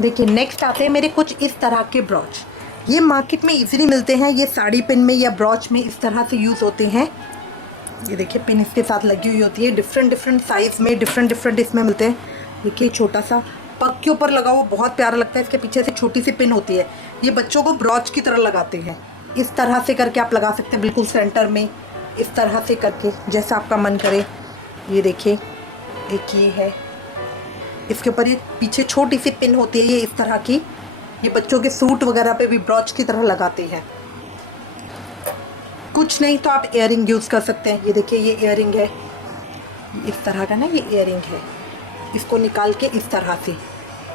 देखिए नेक्स्ट आते हैं मेरे कुछ इस तरह के ब्रॉच। ये मार्केट में इजीली मिलते हैं, ये साड़ी पिन में या ब्रॉच में इस तरह से यूज़ होते हैं। ये देखिए पिन इसके साथ लगी हुई होती है, डिफरेंट डिफरेंट साइज़ में डिफरेंट इसमें मिलते हैं। देखिए छोटा सा पग के ऊपर लगा हुआ बहुत प्यारा लगता है, इसके पीछे से छोटी सी पिन होती है। ये बच्चों को ब्रॉच की तरह लगाते हैं, इस तरह से करके आप लगा सकते हैं बिल्कुल सेंटर में, इस तरह से करके जैसा आपका मन करे। ये देखिए एक ये है, इसके ऊपर ये पीछे छोटी सी पिन होती है, ये इस तरह की, ये बच्चों के सूट वगैरह पे भी ब्रॉच की तरह लगाते हैं। कुछ नहीं तो आप इयररिंग यूज़ कर सकते हैं। ये देखिए ये इयररिंग है, इस तरह का ना ये इयररिंग है, इसको निकाल के इस तरह से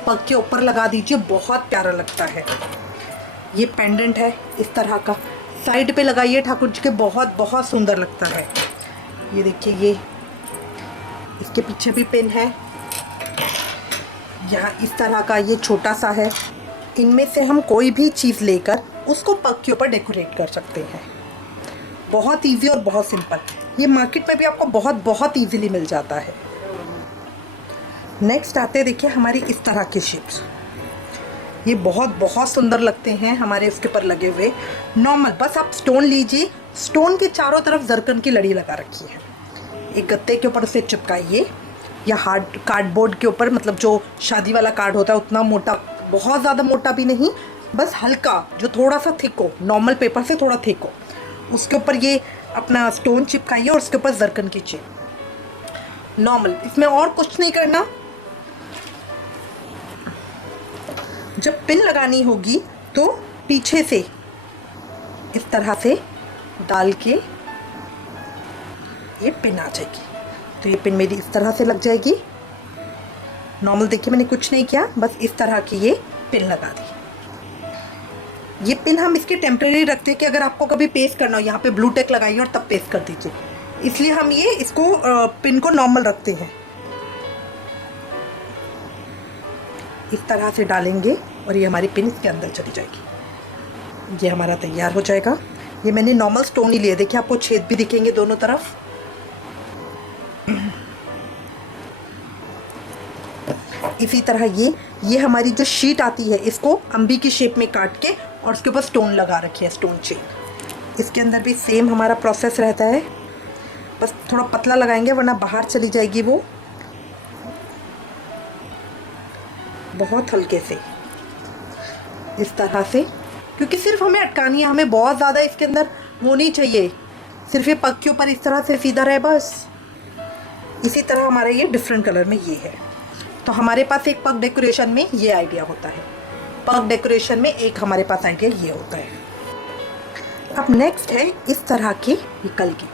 पग के ऊपर लगा दीजिए, बहुत प्यारा लगता है। ये पेंडेंट है इस तरह का, साइड पे लगाइए ठाकुर जी के, बहुत बहुत सुंदर लगता है। ये देखिए ये इसके पीछे भी पिन है, यहाँ इस तरह का ये छोटा सा है। इनमें से हम कोई भी चीज़ लेकर उसको पग के ऊपर डेकोरेट कर सकते हैं। बहुत इजी और बहुत सिंपल, ये मार्केट में भी आपको बहुत बहुत इजीली मिल जाता है। नेक्स्ट आते हैं देखिए हमारी इस तरह के शेप्स, ये बहुत बहुत सुंदर लगते हैं हमारे इसके ऊपर लगे हुए। नॉर्मल बस आप स्टोन लीजिए, स्टोन के चारों तरफ जरकन की लड़ी लगा रखी है, एक गत्ते के ऊपर उसे चिपकाइए या हार्ड कार्डबोर्ड के ऊपर, मतलब जो शादी वाला कार्ड होता है उतना मोटा, बहुत ज़्यादा मोटा भी नहीं, बस हल्का जो थोड़ा सा थिक हो, नॉर्मल पेपर से थोड़ा थिक हो, उसके ऊपर ये अपना स्टोन चिपकाइए और उसके ऊपर जरकन की चेन। नॉर्मल, इसमें और कुछ नहीं करना। जब पिन लगानी होगी तो पीछे से इस तरह से डाल के ये पिन आ जाएगी, तो ये पिन मेरी इस तरह से लग जाएगी। नॉर्मल देखिए मैंने कुछ नहीं किया, बस इस तरह की ये पिन लगा दी। ये पिन हम इसके टेम्परेरी रखते हैं कि अगर आपको कभी पेस्ट करना हो, यहाँ पे ब्लू टेक लगाइए और तब पेस्ट कर दीजिए, इसलिए हम ये इसको पिन को नॉर्मल रखते हैं। इस तरह से डालेंगे और ये हमारी पिन इसके अंदर चली जाएगी। ये हमारा तैयार हो जाएगा। ये मैंने नॉर्मल स्टोन ही लिए, देखिए आपको छेद भी दिखेंगे दोनों तरफ। इसी तरह ये हमारी जो शीट आती है, इसको अम्बी की शेप में काट के और उसके ऊपर स्टोन लगा रखी है, स्टोन चेन। इसके अंदर भी सेम हमारा प्रोसेस रहता है, बस थोड़ा पतला लगाएंगे वरना बाहर चली जाएगी वो। बहुत हल्के से इस तरह से, क्योंकि सिर्फ हमें अटकानी है, हमें बहुत ज़्यादा इसके अंदर वो नहीं चाहिए, सिर्फ ये पग के ऊपर इस तरह से सीधा रहे बस। इसी तरह हमारा ये डिफरेंट कलर में ये है। तो हमारे पास एक पग डेकोरेशन में ये आइडिया होता है, पग डेकोरेशन में एक हमारे पास आइडिया ये होता है। अब नेक्स्ट है इस तरह की कल की,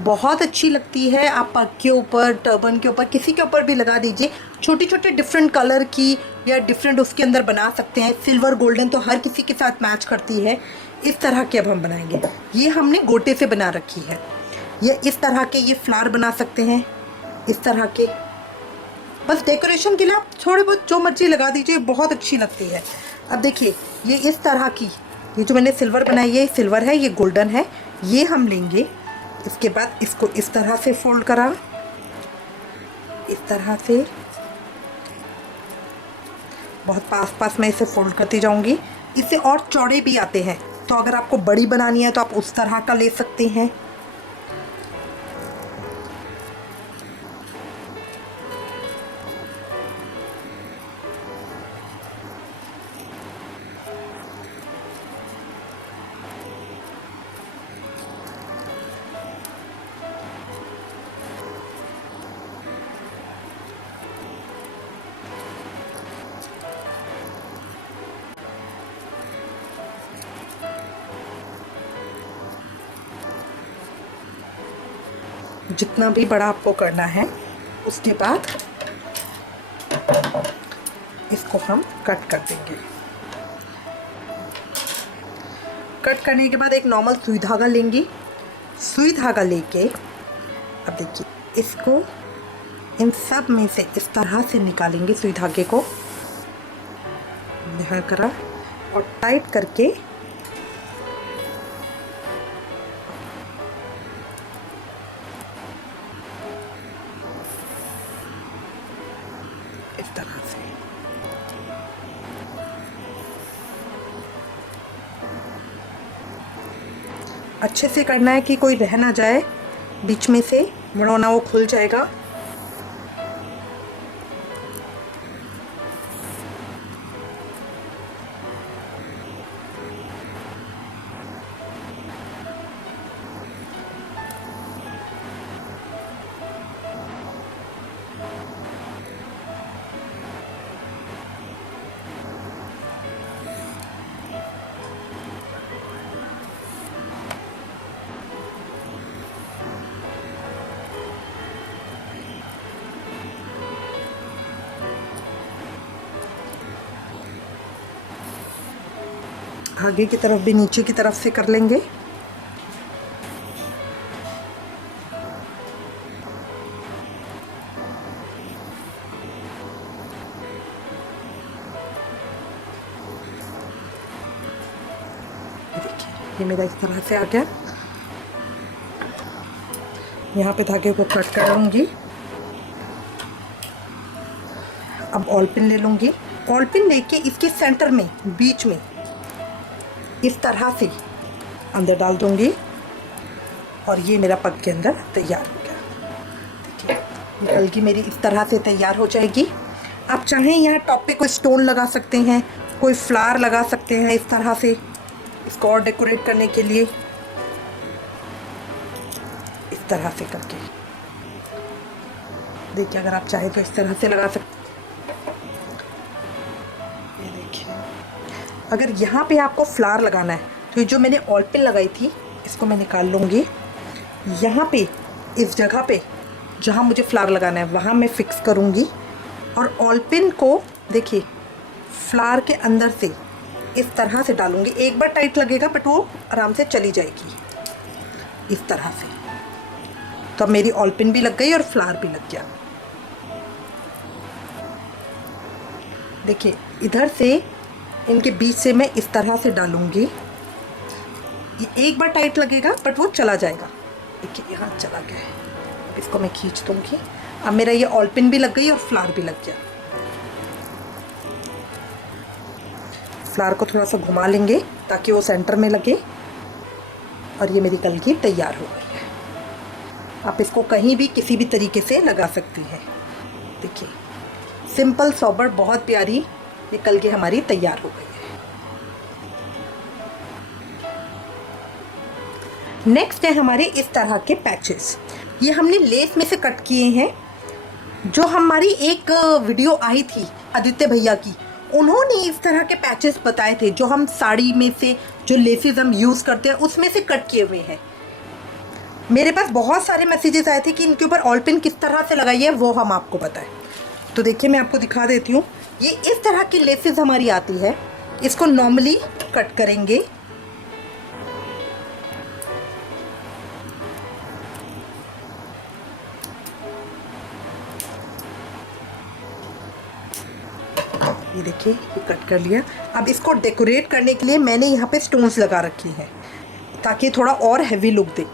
बहुत अच्छी लगती है। आप पग के ऊपर, टर्बन के ऊपर, किसी के ऊपर भी लगा दीजिए। छोटे छोटे डिफरेंट कलर की या डिफरेंट उसके अंदर बना सकते हैं। सिल्वर गोल्डन तो हर किसी के साथ मैच करती है। इस तरह के अब हम बनाएंगे। ये हमने गोटे से बना रखी है, या इस तरह के ये फ्लावर बना सकते हैं, इस तरह के। बस डेकोरेशन के लिए आप थोड़े बहुत जो मर्जी लगा दीजिए, बहुत अच्छी लगती है। अब देखिए ये इस तरह की, ये जो मैंने सिल्वर बनाई है, सिल्वर है, ये गोल्डन है। ये हम लेंगे, इसके बाद इसको इस तरह से फोल्ड करा, इस तरह से बहुत पास पास में इसे फोल्ड करती जाऊंगी। इससे और चौड़े भी आते हैं, तो अगर आपको बड़ी बनानी है तो आप उस तरह का ले सकते हैं। जितना भी बड़ा आपको करना है, उसके बाद इसको हम कट कर देंगे। कट करने के बाद एक नॉर्मल सुई धागा लेंगी। सुई धागा लेके अब देखिए इसको इन सब में से इस तरह से निकालेंगे, सुई धागे को बाहर करा और टाइट करके इस तरह से अच्छे से करना है कि कोई रह ना जाए बीच में से, वरना वो खुल जाएगा। आगे की तरफ भी नीचे की तरफ से कर लेंगे। ये मेरा इस तरह से आ गया। यहाँ पे धागे को कट कर लूँगी। अब ऑल पिन ले लूँगी। ऑल पिन लेके इसके सेंटर में, बीच में इस तरह से अंदर डाल दूँगी और ये मेरा पग के अंदर तैयार हो गया। देखिए, ये कलगी मेरी इस तरह से तैयार हो जाएगी। आप चाहें यहाँ टॉप पे कोई स्टोन लगा सकते हैं, कोई फ्लावर लगा सकते हैं इस तरह से, इसको और डेकोरेट करने के लिए इस तरह से करके। देखिए, अगर आप चाहें तो इस तरह से लगा सकते। ये देखिए, अगर यहाँ पे आपको फ्लावर लगाना है तो ये जो मैंने ऑल पिन लगाई थी इसको मैं निकाल लूँगी। यहाँ पे इस जगह पे जहाँ मुझे फ्लावर लगाना है वहाँ मैं फिक्स करूँगी और ऑल पिन को देखिए फ्लावर के अंदर से इस तरह से डालूँगी। एक बार टाइट लगेगा बट वो आराम से चली जाएगी इस तरह से। तो अब मेरी ऑल पिन भी लग गई और फ्लावर भी लग गया। देखिए, इधर से इनके बीच से मैं इस तरह से डालूँगी। ये एक बार टाइट लगेगा बट वो चला जाएगा। देखिए, यहाँ चला गया है। अब इसको मैं खींच दूँगी। अब मेरा ये ऑल पिन भी लग गई और फ्लावर भी लग गया। फ्लावर को थोड़ा सा घुमा लेंगे ताकि वो सेंटर में लगे और ये मेरी कलगी तैयार हो गई है। आप इसको कहीं भी किसी भी तरीके से लगा सकती हैं। देखिए, सिंपल सोबर बहुत प्यारी ये कलगी हमारी तैयार हो गई है। नेक्स्ट है हमारे इस तरह के पैचेस। ये हमने लेस में से कट किए हैं। जो हमारी एक वीडियो आई थी आदित्य भैया की, उन्होंने इस तरह के पैचेस बताए थे जो हम साड़ी में से जो लेसेस हम यूज़ करते हैं उसमें से कट किए हुए हैं। मेरे पास बहुत सारे मैसेजेस आए थे कि इनके ऊपर ऑल पिन किस तरह से लगाई है, वो हम आपको बताएं। तो देखिए, मैं आपको दिखा देती हूँ। ये इस तरह की लेसेस हमारी आती है। इसको नॉर्मली कट करेंगे। ये देखिए, ये कट कर लिया। अब इसको डेकोरेट करने के लिए मैंने यहाँ पे स्टोन्स लगा रखी हैं ताकि थोड़ा और हैवी लुक दे।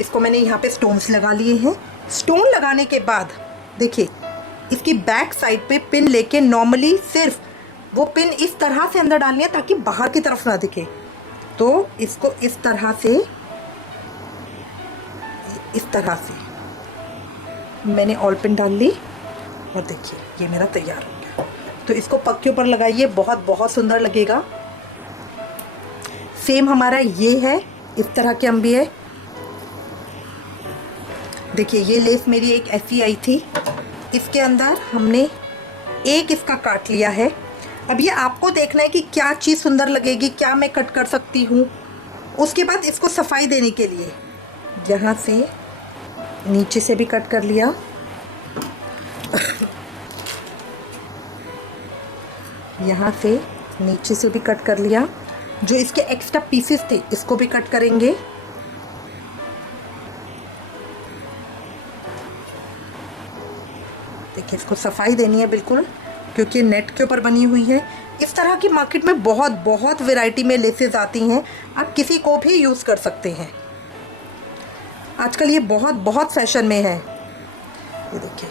इसको मैंने यहाँ पे स्टोन्स लगा लिए हैं। स्टोन लगाने के बाद देखिए, इसकी बैक साइड पे पिन लेके नॉर्मली सिर्फ वो पिन इस तरह से अंदर डालनी है ताकि बाहर की तरफ ना दिखे। तो इसको इस तरह से मैंने ऑल पिन डाल ली और देखिए, ये मेरा तैयार हो गया। तो इसको पग के ऊपर लगाइए, बहुत बहुत सुंदर लगेगा। सेम हमारा ये है, इस तरह के अंबी है। देखिए, ये लेस मेरी एक ऐसी आई थी। इसके अंदर हमने एक इसका काट लिया है। अब ये आपको देखना है कि क्या चीज़ सुंदर लगेगी, क्या मैं कट कर सकती हूँ। उसके बाद इसको सफाई देने के लिए यहाँ से नीचे से भी कट कर लिया। यहाँ से नीचे से भी कट कर लिया। जो इसके एक्स्ट्रा पीसेस थे इसको भी कट करेंगे। देखिए, इसको सफाई देनी है बिल्कुल, क्योंकि नेट के ऊपर बनी हुई है। इस तरह की मार्केट में बहुत बहुत वैरायटी में लेसेस आती हैं। आप किसी को भी यूज़ कर सकते हैं। आजकल ये बहुत बहुत फैशन में है। ये देखिए,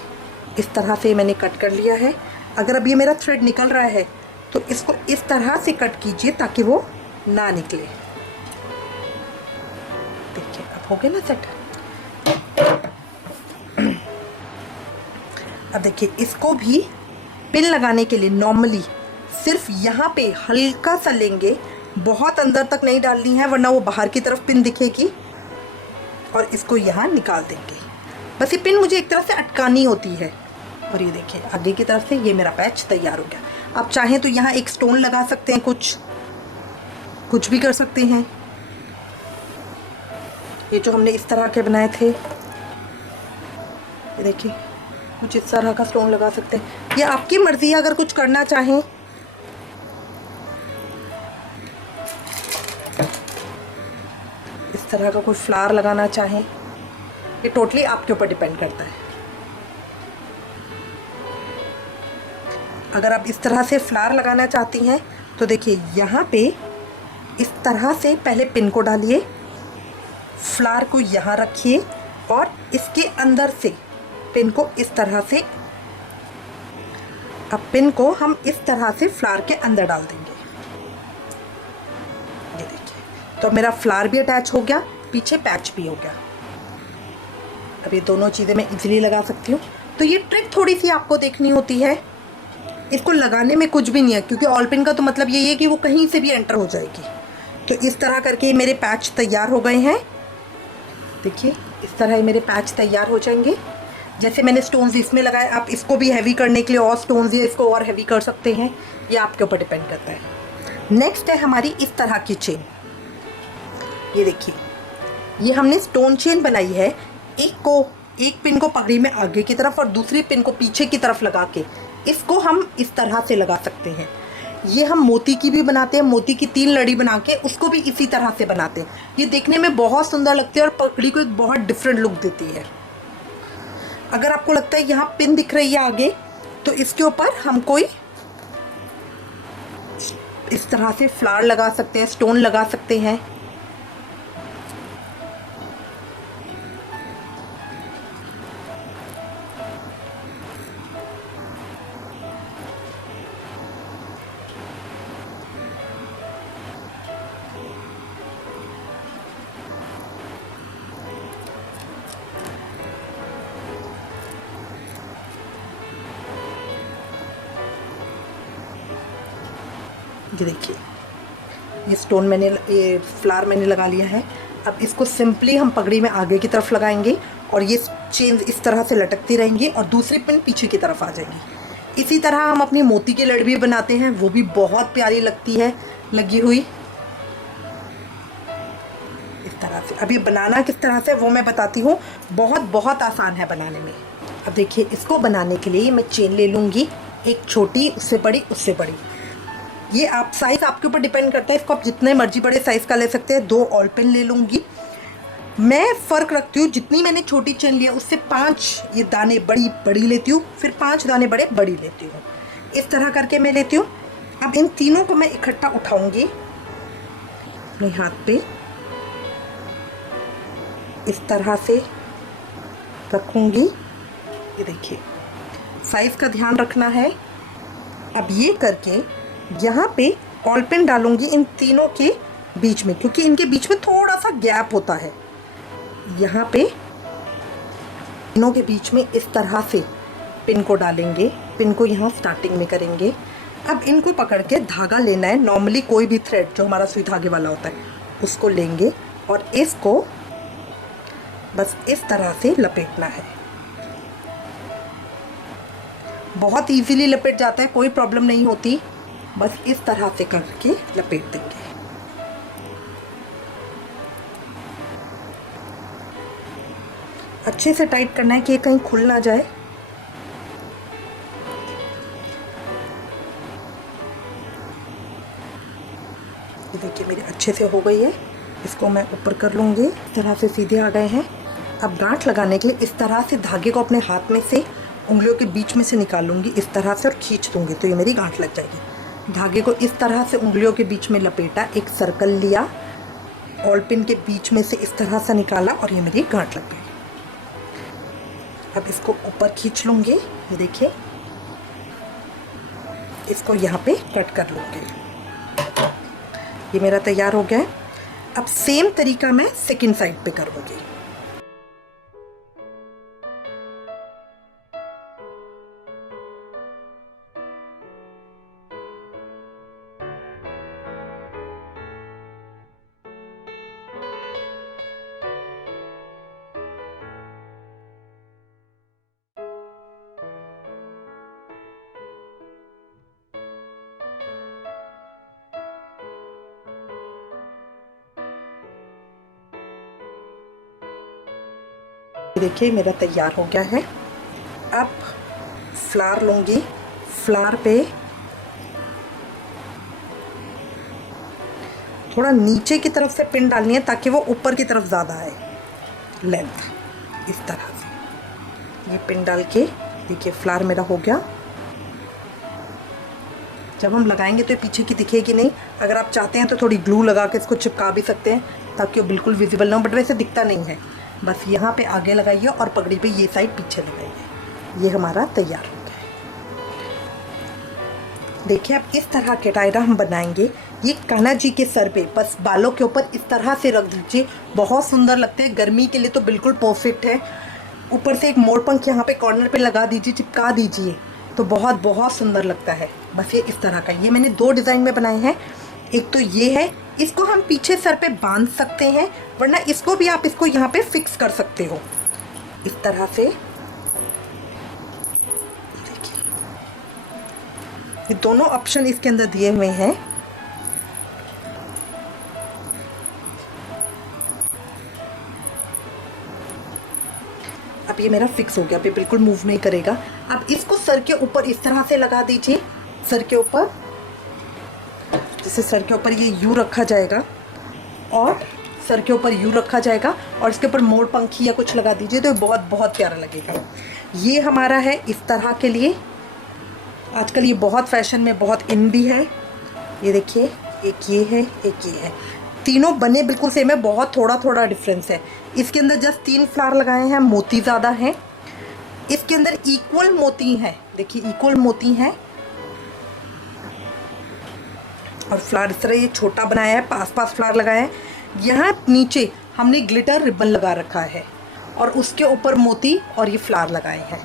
इस तरह से मैंने कट कर लिया है। अगर अब ये मेरा थ्रेड निकल रहा है तो इसको इस तरह से कट कीजिए ताकि वो ना निकले। हो गया ना सेट। अब देखिए इसको भी पिन लगाने के लिए नॉर्मली सिर्फ यहाँ पे हल्का सा लेंगे, बहुत अंदर तक नहीं डालनी है वरना वो बाहर की तरफ पिन दिखेगी, और इसको यहाँ निकाल देंगे। बस ये पिन मुझे एक तरह से अटकानी होती है। और ये देखिए आगे की तरफ से ये मेरा पैच तैयार हो गया। आप चाहें तो यहाँ एक स्टोन लगा सकते हैं, कुछ भी कर सकते हैं। ये जो हमने इस तरह के बनाए थे, ये देखिए कुछ इस तरह का स्टोन लगा सकते हैं। ये आपकी मर्जी है, अगर कुछ करना चाहें। इस तरह का कोई फ्लावर लगाना चाहें, ये टोटली आपके ऊपर डिपेंड करता है। अगर आप इस तरह से फ्लावर लगाना चाहती हैं तो देखिए यहाँ पे इस तरह से पहले पिन को डालिए, फ्लावर को यहाँ रखिए और इसके अंदर से पिन को इस तरह से, अब पिन को हम इस तरह से फ्लावर के अंदर डाल देंगे। ये देखिए तो मेरा फ्लावर भी अटैच हो गया, पीछे पैच भी हो गया। अब ये दोनों चीज़ें मैं इजीली लगा सकती हूँ। तो ये ट्रिक थोड़ी सी आपको देखनी होती है। इसको लगाने में कुछ भी नहीं है, क्योंकि ऑल पिन का तो मतलब यही है कि वो कहीं से भी एंटर हो जाएगी। तो इस तरह करके मेरे पैच तैयार हो गए हैं। देखिए इस तरह मेरे पैच तैयार हो जाएंगे। जैसे मैंने स्टोन्स इसमें लगाए, आप इसको भी हैवी करने के लिए और स्टोन्स या इसको और हैवी कर सकते हैं, ये आपके ऊपर डिपेंड करता है। नेक्स्ट है हमारी इस तरह की चेन। ये देखिए ये हमने स्टोन चेन बनाई है। एक पिन को पगड़ी में आगे की तरफ और दूसरी पिन को पीछे की तरफ लगा के इसको हम इस तरह से लगा सकते हैं। ये हम मोती की भी बनाते हैं, मोती की 3 लड़ी बना के उसको भी इसी तरह से बनाते हैं। ये देखने में बहुत सुंदर लगती है और पगड़ी को एक बहुत डिफरेंट लुक देती है। अगर आपको लगता है यहाँ पिन दिख रही है आगे, तो इसके ऊपर हम कोई इस तरह से फ्लावर लगा सकते हैं, स्टोन लगा सकते हैं। ये देखिए ये स्टोन मैंने, ये फ्लावर मैंने लगा लिया है। अब इसको सिंपली हम पगड़ी में आगे की तरफ लगाएंगे और ये चेन इस तरह से लटकती रहेंगी और दूसरी पिन पीछे की तरफ आ जाएगी। इसी तरह हम अपनी मोती की लड़ी भी बनाते हैं, वो भी बहुत प्यारी लगती है लगी हुई इस तरह से। अब ये बनाना किस तरह से वो मैं बताती हूँ, बहुत आसान है बनाने में। अब देखिए इसको बनाने के लिए मैं चेन ले लूँगी, एक छोटी, उससे बड़ी, उससे बड़ी। ये आप साइज़ आपके ऊपर डिपेंड करता है, इसको आप जितने मर्जी बड़े साइज़ का ले सकते हैं। 2 ऑल पिन ले लूँगी। मैं फ़र्क रखती हूँ, जितनी मैंने छोटी चेन लिया उससे 5 ये दाने बड़ी लेती हूँ, फिर 5 दाने बड़ी लेती हूँ। इस तरह करके मैं लेती हूँ। अब इन तीनों को मैं इकट्ठा उठाऊँगी अपने हाथ पे, इस तरह से रखूँगी। ये देखिए साइज़ का ध्यान रखना है। अब ये करके यहाँ पे ऑल पिन डालूंगी इन तीनों के बीच में, क्योंकि इनके बीच में थोड़ा सा गैप होता है। यहाँ पे तीनों के बीच में इस तरह से पिन को डालेंगे, पिन को यहाँ स्टार्टिंग में करेंगे। अब इनको पकड़ के धागा लेना है, नॉर्मली कोई भी थ्रेड जो हमारा सुई धागे वाला होता है उसको लेंगे और इसको बस इस तरह से लपेटना है। बहुत इजीली लपेट जाता है, कोई प्रॉब्लम नहीं होती। बस इस तरह से करके लपेट देंगे। अच्छे से टाइट करना है कि ये कहीं खुल ना जाए। ये देखिए मेरे अच्छे से हो गई है। इसको मैं ऊपर कर लूँगी, इस तरह से सीधे आ गए हैं। अब गांठ लगाने के लिए इस तरह से धागे को अपने हाथ में से उंगलियों के बीच में से निकाल लूँगी इस तरह से और खींच दूँगी, तो ये मेरी गांठ लग जाएगी। धागे को इस तरह से उंगलियों के बीच में लपेटा, एक सर्कल लिया, ऑल पिन के बीच में से इस तरह से निकाला और ये मेरी गांठ लग गई। अब इसको ऊपर खींच लूँगी, ये देखिए इसको यहाँ पे कट कर लूँगी। ये मेरा तैयार हो गया है। अब सेम तरीका मैं सेकंड साइड पे करूँगी। देखिए मेरा तैयार हो गया है। अब फ्लावर लूँगी, फ्लावर पे थोड़ा नीचे की तरफ से पिन डालनी है ताकि वो ऊपर की तरफ ज़्यादा आए लेंथ। इस तरह से ये पिन डाल के देखिए फ्लावर मेरा हो गया। जब हम लगाएंगे तो ये पीछे की दिखेगी नहीं। अगर आप चाहते हैं तो थोड़ी ग्लू लगा के इसको चिपका भी सकते हैं ताकि वो बिल्कुल विजिबल ना हो, बट वैसे दिखता नहीं है। बस यहाँ पे आगे लगाइए और पगड़ी पे ये साइड पीछे लगाइए। ये हमारा तैयार हो गया है। देखिए अब इस तरह के टायरा हम बनाएंगे। ये कान्हा जी के सर पे बस बालों के ऊपर इस तरह से रख दीजिए, बहुत सुंदर लगते हैं। गर्मी के लिए तो बिल्कुल परफेक्ट है। ऊपर से एक मोर पंख यहाँ पे कॉर्नर पे लगा दीजिए, चिपका दीजिए तो बहुत बहुत सुंदर लगता है। बस ये इस तरह का, ये मैंने 2 डिज़ाइन में बनाए हैं। एक तो ये है, इसको हम पीछे सर पे बांध सकते हैं, वरना इसको भी आप इसको यहाँ पे फिक्स कर सकते हो इस तरह से। देखिए ये दोनों ऑप्शन इसके अंदर दिए हुए हैं। अब ये मेरा फिक्स हो गया, अब ये बिल्कुल मूव नहीं करेगा। अब इसको सर के ऊपर इस तरह से लगा दीजिए। सर के ऊपर, जैसे सर के ऊपर ये यू रखा जाएगा और सर के ऊपर यू रखा जाएगा और इसके ऊपर मोर पंखी या कुछ लगा दीजिए तो बहुत बहुत प्यारा लगेगा। ये हमारा है इस तरह के लिए। आजकल ये बहुत फैशन में, बहुत इन भी है। ये देखिए एक ये है, एक ये है। तीनों बने बिल्कुल सेम है, बहुत थोड़ा थोड़ा डिफरेंस है। इसके अंदर जस्ट 3 फ्लावर लगाए हैं, मोती ज़्यादा हैं। इसके अंदर इक्वल मोती हैं, देखिए इक्वल मोती हैं। और फ्लावर इस तरह ये छोटा बनाया है, पास पास फ्लावर लगाए हैं। यहाँ नीचे हमने ग्लिटर रिबन लगा रखा है और उसके ऊपर मोती और ये फ्लावर लगाए हैं।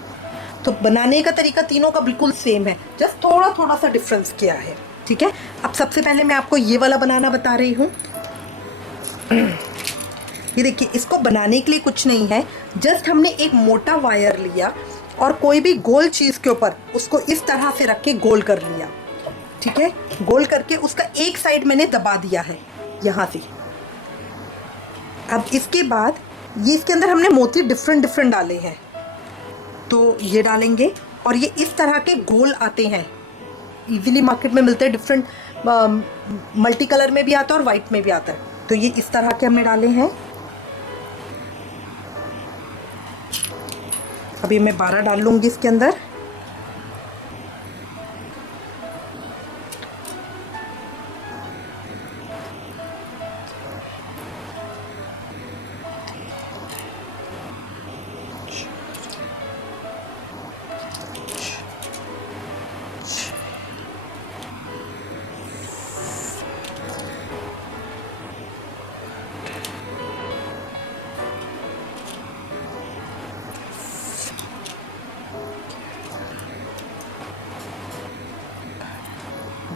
तो बनाने का तरीका तीनों का बिल्कुल सेम है, जस्ट थोड़ा थोड़ा सा डिफरेंस किया है। ठीक है, अब सबसे पहले मैं आपको ये वाला बनाना बता रही हूँ। ये देखिए, इसको बनाने के लिए कुछ नहीं है, जस्ट हमने एक मोटा वायर लिया और कोई भी गोल चीज़ के ऊपर उसको इस तरह से रख के गोल कर लिया। ठीक है, गोल करके उसका एक साइड मैंने दबा दिया है यहाँ से। अब इसके बाद ये इसके अंदर हमने मोती डिफरेंट डिफरेंट डाले हैं, तो ये डालेंगे और ये इस तरह के गोल आते हैं, इजीली मार्केट में मिलते हैं। डिफरेंट मल्टी कलर में भी आता है और वाइट में भी आता है। तो ये इस तरह के हमने डाले हैं। अभी मैं 12 डाल लूँगी इसके अंदर।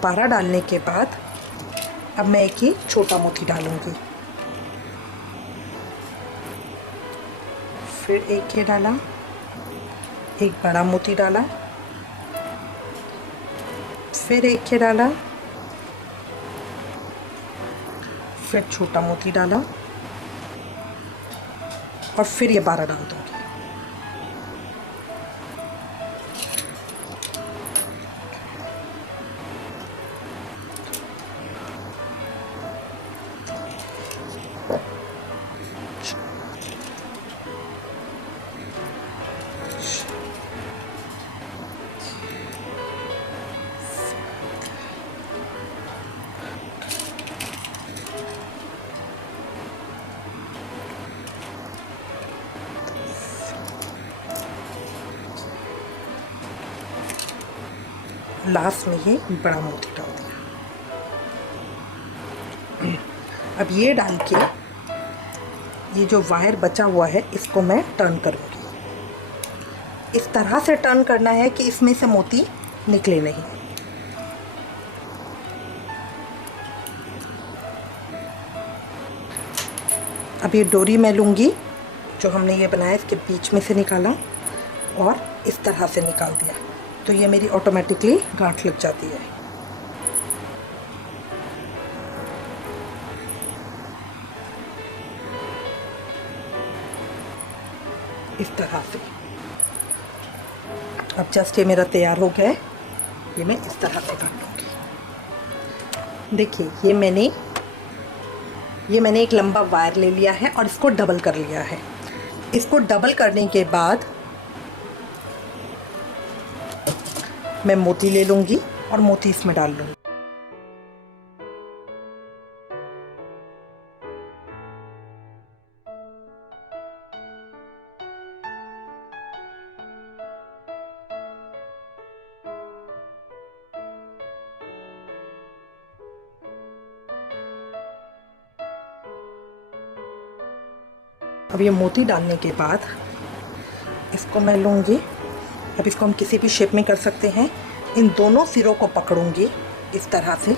बारह डालने के बाद अब मैं एक ही छोटा मोती डालूंगी, फिर एक ये डाला, एक बड़ा मोती डाला, फिर एक ये डाला, फिर छोटा मोती डाला और फिर ये 12 डाल दूंगी। लास्ट में ये बड़ा मोती डाल दिया। अब ये डाल के ये जो वायर बचा हुआ है इसको मैं टर्न करूँगी। इस तरह से टर्न करना है कि इसमें से मोती निकले नहीं। अब ये डोरी मैं लूँगी जो हमने ये बनाया, इसके बीच में से निकाला और इस तरह से निकाल दिया, तो ये मेरी ऑटोमेटिकली गांठ लग जाती है। इस तरह से अब जस्ट ये मेरा तैयार हो गया है। ये मैं इस तरह से काट लूँगी। देखिए ये मैंने एक लंबा वायर ले लिया है और इसको डबल कर लिया है। इसको डबल करने के बाद मैं मोती ले लूँगी और मोती इसमें डाल लूँगी। अब ये मोती डालने के बाद इसको मैं लूँगी। अब इसको हम किसी भी शेप में कर सकते हैं। इन दोनों सिरों को पकड़ूंगी इस तरह से।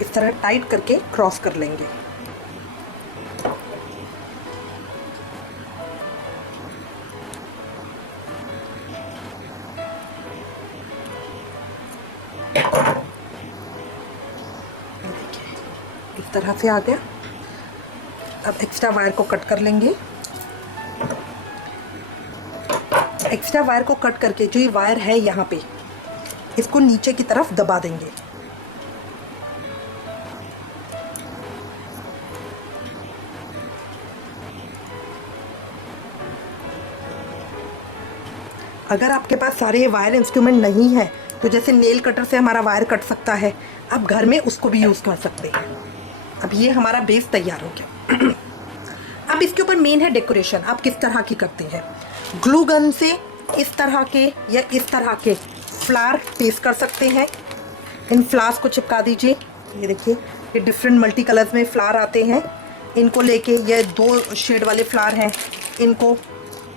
इस तरह टाइट करके क्रॉस कर लेंगे। इस तरह से आ गया। अब एक्स्ट्रा वायर को कट कर लेंगे। एक्स्ट्रा वायर को कट करके जो ये वायर है यहाँ पे, इसको नीचे की तरफ दबा देंगे। अगर आपके पास सारे वायर इंस्ट्रूमेंट नहीं है तो जैसे नेल कटर से हमारा वायर कट सकता है, आप घर में उसको भी यूज़ कर सकते हैं। अब ये हमारा बेस तैयार हो गया। अब इसके ऊपर मेन है डेकोरेशन। आप किस तरह की करते हैं? ग्लू गन से इस तरह के या इस तरह के फ्लावर पेस्ट कर सकते हैं। इन फ्लावर्स को चिपका दीजिए। ये देखिए, ये डिफरेंट मल्टी कलर्स में फ्लावर आते हैं। इनको लेके, ये 2 शेड वाले फ्लावर हैं, इनको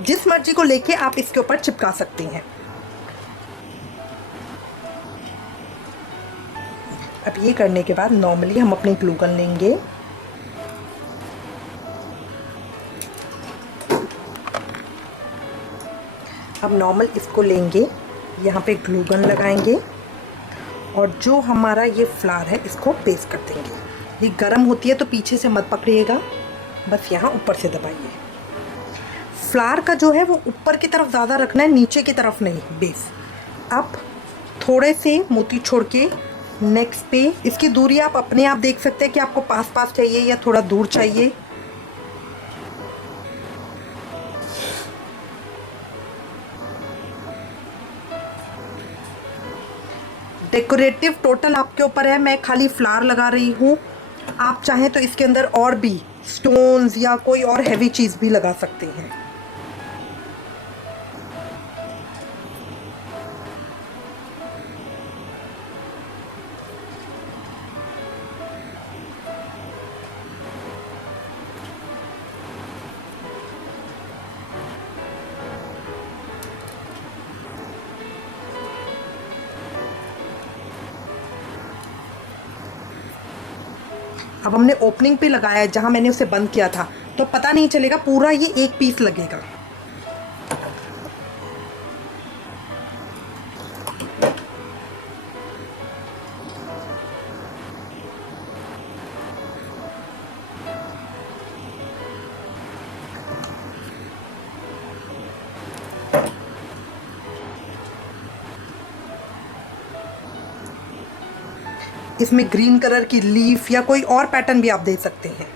जिस मर्जी को लेके आप इसके ऊपर चिपका सकती हैं। अब ये करने के बाद नॉर्मली हम अपनी ग्लू गन लेंगे। अब नॉर्मल इसको लेंगे, यहाँ पे ग्लू गन लगाएंगे और जो हमारा ये फ्लावर है इसको पेस्ट कर देंगे। ये गर्म होती है तो पीछे से मत पकड़िएगा, बस यहाँ ऊपर से दबाइए। फ्लावर का जो है वो ऊपर की तरफ ज़्यादा रखना है, नीचे की तरफ नहीं, बेस। अब थोड़े से मोती छोड़ के नेक्स्ट पे इसकी दूरी आप अपने आप देख सकते हैं कि आपको पास पास चाहिए या थोड़ा दूर चाहिए। डेकोरेटिव टोटल आपके ऊपर है, मैं खाली फ्लावर लगा रही हूँ। आप चाहें तो इसके अंदर और भी स्टोन्स या कोई और हैवी चीज़ भी लगा सकते हैं। अब हमने ओपनिंग पे लगाया है जहाँ मैंने उसे बंद किया था, तो पता नहीं चलेगा, पूरा ये एक पीस लगेगा। इसमें ग्रीन कलर की लीफ या कोई और पैटर्न भी आप दे सकते हैं।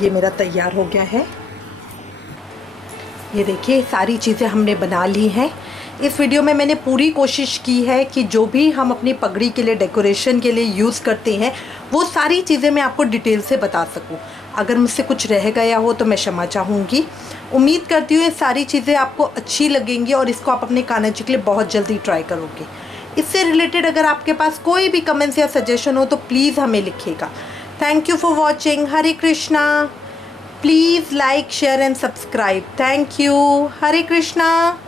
ये मेरा तैयार हो गया है। ये देखिए, सारी चीज़ें हमने बना ली हैं। इस वीडियो में मैंने पूरी कोशिश की है कि जो भी हम अपनी पगड़ी के लिए डेकोरेशन के लिए यूज़ करते हैं वो सारी चीज़ें मैं आपको डिटेल से बता सकूं। अगर मुझसे कुछ रह गया हो तो मैं क्षमा चाहूँगी। उम्मीद करती हूँ ये सारी चीज़ें आपको अच्छी लगेंगी और इसको आप अपने कान्हा जी के लिए बहुत जल्दी ट्राई करोगे। इससे रिलेटेड अगर आपके पास कोई भी कमेंट्स या सजेशन हो तो प्लीज़ हमें लिखिएगा। Thank you for watching. Hare Krishna. Please like share and subscribe. Thank you. Hare Krishna.